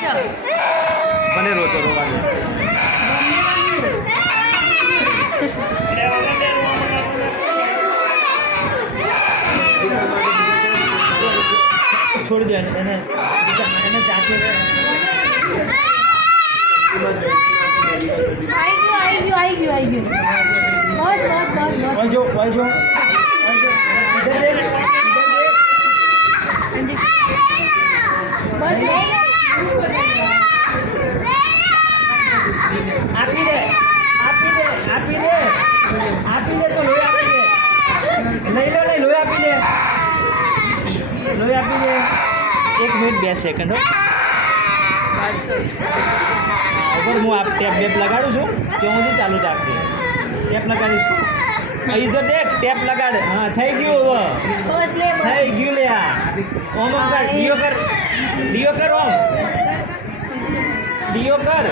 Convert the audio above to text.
મને રોતો રોવા છોડી દે એને જાતે आई गयो बस बस बस बस वाजो वाजो बस આપી દે આપી દે આપી દે આપી દે તો લોહી આપી દે લઈ લો લોહી આપી દે લોહી આપી દે 1 મિનિટ 2 સેકન્ડ અગર હું આ ટેપ લગાડું છું ત્યાં સુધી ચાલુ રાખજે ટેપ લગાડીશ इधर देख टेप लगा दे हाँ થઈ ગયું बस ले बस થઈ ગયું લે આ ઓમ કર ડીઓ કર ઓમ ડીઓ કર